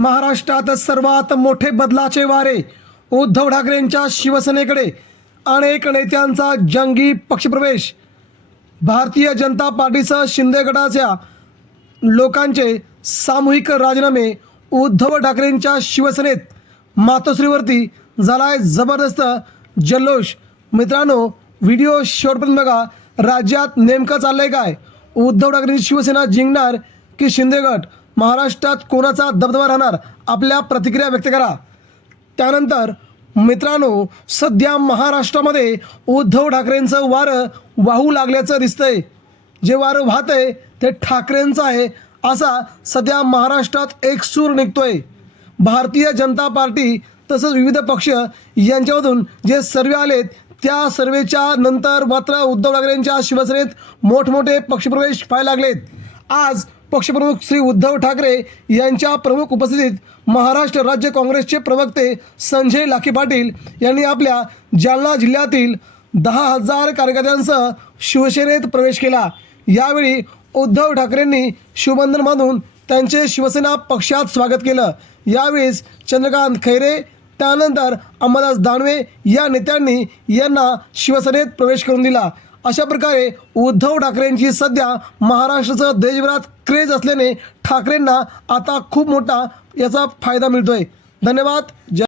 महाराष्ट्रात सर्वात मोठे बदलाचे वारे उद्धव ठाकरेंच्या शिवसेनेकडे अनेक नेत्यांचा जंगी पक्षप्रवेश भारतीय जनता पार्टीसह शिंदे गटाच्या लोकांचे सामूहिक राजीनामे उद्धव ठाकरेंच्या शिवसेनेत मातोश्रीवरती झालाय जबरदस्त जल्लोष मित्रांनो व्हिडिओ शेवटपर्यंत बघा राज्यात नेमकं चाललंय काय उद्धव ठाकरेंची शिवसेना जिंकणार की शिंदेगड महाराष्ट्रात कोणाचा दबदबा राहणार आपल्या प्रतिक्रिया व्यक्त करा त्यानंतर मित्रांनो सध्या महाराष्ट्रामध्ये उद्धव ठाकरेंचं वारं वाहू लागल्याचं दिसतंय जे वारं वाहत आहे ते ठाकरेंचं आहे असा सध्या महाराष्ट्रात एक सूर निघतोय भारतीय जनता पार्टी तसंच विविध पक्ष यांच्यामधून जे सर्वे आलेत त्या सर्वेच्या नंतर मात्र उद्धव ठाकरेंच्या शिवसेनेत मोठमोठे पक्षप्रवेश पाहायला लागलेत आज पक्षप्रमुख श्री उद्धव ठाकरे यांच्या प्रमुख उपस्थितीत महाराष्ट्र राज्य काँग्रेसचे प्रवक्ते संजय लाखी पाटील यांनी आपल्या जालना जिल्ह्यातील दहा हजार कार्यकर्त्यांसह शिवसेनेत प्रवेश केला यावेळी उद्धव ठाकरेंनी शिवबंधन मानून त्यांचे शिवसेना पक्षात स्वागत केलं यावेळीच चंद्रकांत खैरे त्यानंतर अंबादास दानवे या नेत्यांनी यांना शिवसेनेत प्रवेश करून दिला अशा प्रकारे उद्धव ठाकरेंची सध्या महाराष्ट्राचं देशभरात क्रेज असल्याने ठाकरेंना आता खूप मोठा याचा फायदा मिळतोय धन्यवाद